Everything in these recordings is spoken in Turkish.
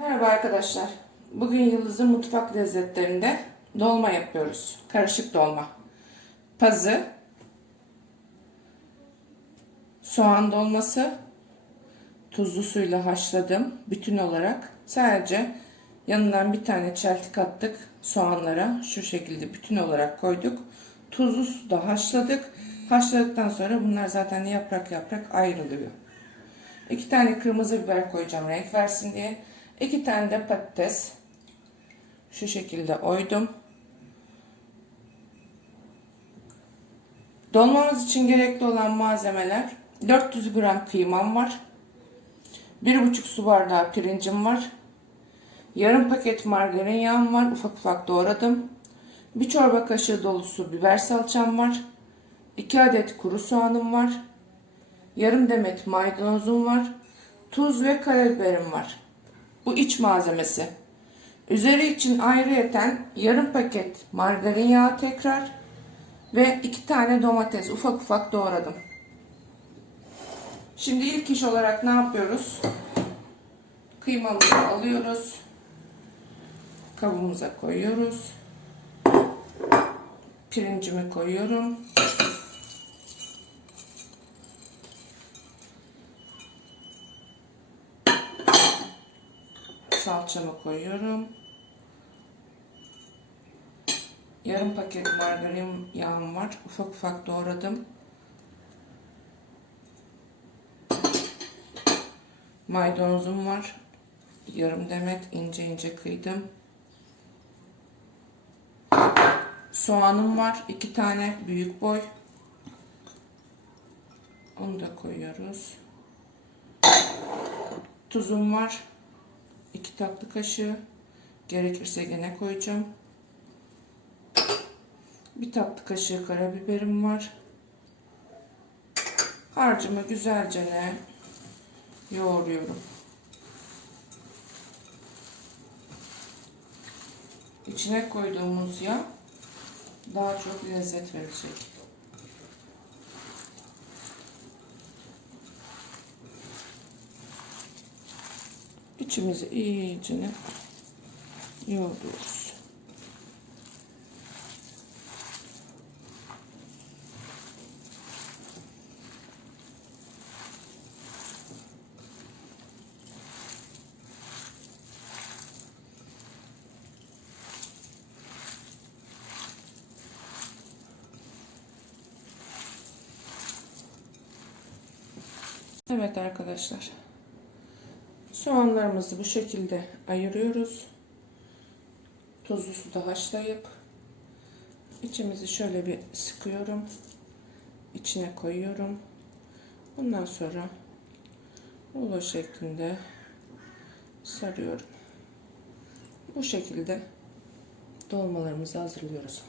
Merhaba arkadaşlar. Bugün Yıldız'ın mutfak lezzetlerinde dolma yapıyoruz. Karışık dolma. Pazı, soğan dolması, tuzlu suyla haşladım bütün olarak. Sadece yanından bir tane çeltik attık soğanlara. Şu şekilde bütün olarak koyduk. Tuzlu suda haşladık. Haşladıktan sonra bunlar zaten yaprak yaprak ayrılıyor. İki tane kırmızı biber koyacağım renk versin diye. İki tane de patates. Şu şekilde oydum. Dolmamız için gerekli olan malzemeler 400 gram kıymam var. 1,5 su bardağı pirincim var. Yarım paket margarin yağım var. Ufak ufak doğradım. Bir çorba kaşığı dolusu biber salçam var. 2 adet kuru soğanım var. Yarım demet maydanozum var. Tuz ve karabiberim var. Bu iç malzemesi. Üzeri için ayrıyeten yarım paket margarin yağı tekrar ve iki tane domates ufak ufak doğradım. Şimdi ilk iş olarak ne yapıyoruz? Kıymamızı alıyoruz. Kabımıza koyuyoruz. Pirincimi koyuyorum. Salçamı koyuyorum. Yarım paket margarin yağım var. Ufak ufak doğradım. Maydanozum var. Yarım demet ince ince kıydım. Soğanım var. iki tane büyük boy. Onu da koyuyoruz. Tuzum var. 2 tatlı kaşığı. Gerekirse gene koyacağım. Bir tatlı kaşığı karabiberim var. Harcımı güzelce ne yoğuruyorum. İçine koyduğumuz yağ daha çok lezzet verecek. İçimizi iyice yoğuruyoruz. Evet arkadaşlar. Soğanlarımızı bu şekilde ayırıyoruz. Tuzlu suda haşlayıp içimizi şöyle bir sıkıyorum. İçine koyuyorum. Bundan sonra rulo şeklinde sarıyorum. Bu şekilde dolmalarımızı hazırlıyoruz.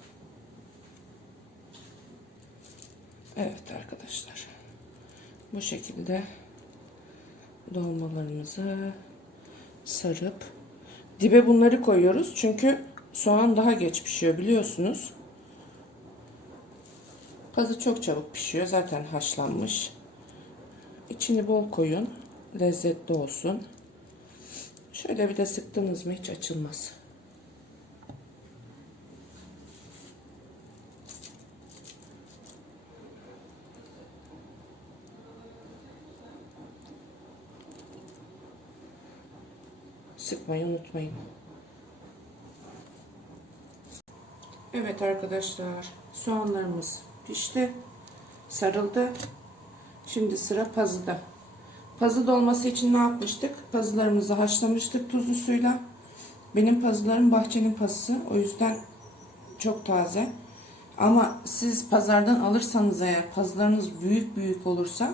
Evet arkadaşlar. Bu şekilde dolmalarımızı sarıp dibe bunları koyuyoruz. Çünkü soğan daha geç pişiyor biliyorsunuz. Pazı çok çabuk pişiyor. Zaten haşlanmış. İçini bol koyun. Lezzetli olsun. Şöyle bir de sıktınız mı hiç açılmaz. Sıkmayı unutmayın. Evet arkadaşlar soğanlarımız pişti. Sarıldı. Şimdi sıra pazıda. Pazı dolması için ne yapmıştık? Pazılarımızı haşlamıştık tuzlu suyla. Benim pazılarım bahçenin pazısı. O yüzden çok taze. Ama siz pazardan alırsanız eğer pazılarınız büyük büyük olursa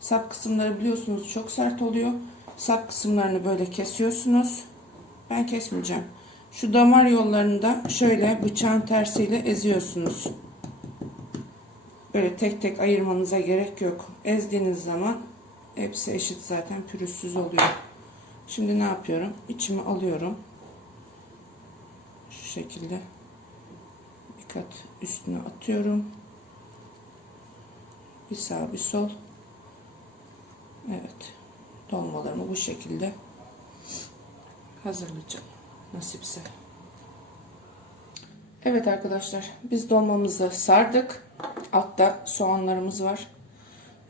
sap kısımları biliyorsunuz çok sert oluyor. Sap kısımlarını böyle kesiyorsunuz. Ben kesmeyeceğim. Şu damar yollarında şöyle bıçağın tersiyle eziyorsunuz. Böyle tek tek ayırmanıza gerek yok. Ezdiğiniz zaman hepsi eşit zaten pürüzsüz oluyor. Şimdi ne yapıyorum? İçimi alıyorum. Şu şekilde bir kat üstüne atıyorum. Bir sağ bir sol. Evet dolmalarımı bu şekilde hazırlayacağım. Nasipse. Evet arkadaşlar biz dolmamızı sardık. Altta soğanlarımız var.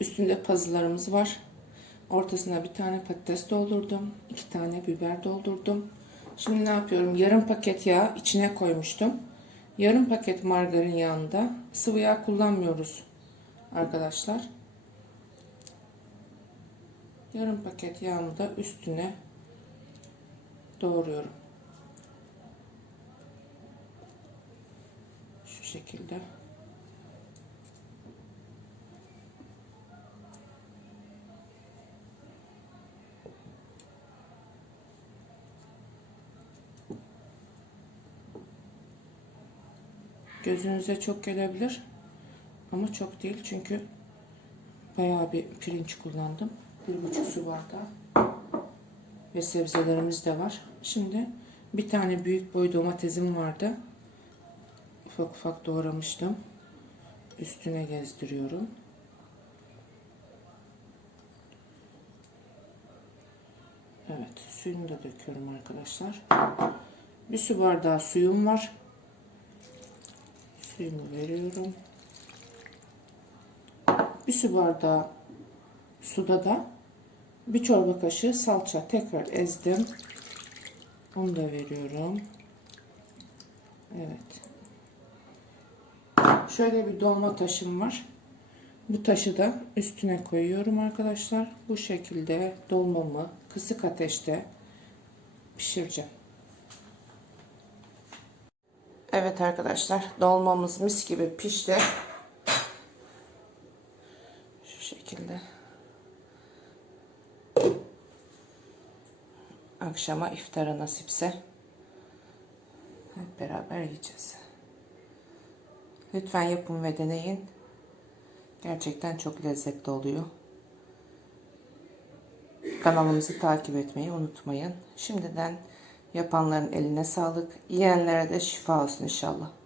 Üstünde pazılarımız var. Ortasına bir tane patates doldurdum. iki tane biber doldurdum. Şimdi ne yapıyorum? Yarım paket yağ içine koymuştum. Yarım paket margarin yağında sıvı yağ kullanmıyoruz arkadaşlar. Yarım paket yağımı da üstüne doğruyorum. Şu şekilde. Gözünüze çok gelebilir. Ama çok değil çünkü bayağı bir pirinç kullandım. Bir buçuk su bardağı. Ve sebzelerimiz de var. Şimdi bir tane büyük boy domatesim vardı. Ufak ufak doğramıştım. Üstüne gezdiriyorum. Evet suyunu da döküyorum arkadaşlar. Bir su bardağı suyum var. Suyumu veriyorum. Bir su bardağı suda da bir çorba kaşığı salça tekrar ezdim. Onu da veriyorum. Evet. Şöyle bir dolma taşım var. Bu taşı da üstüne koyuyorum arkadaşlar. Bu şekilde dolmamı kısık ateşte pişireceğim. Evet arkadaşlar dolmamız mis gibi pişti. Şu şekilde. Akşama iftara nasipse hep beraber yiyeceğiz. Lütfen yapın ve deneyin. Gerçekten çok lezzetli oluyor. Kanalımızı takip etmeyi unutmayın. Şimdiden yapanların eline sağlık. Yiyenlere de şifa olsun inşallah.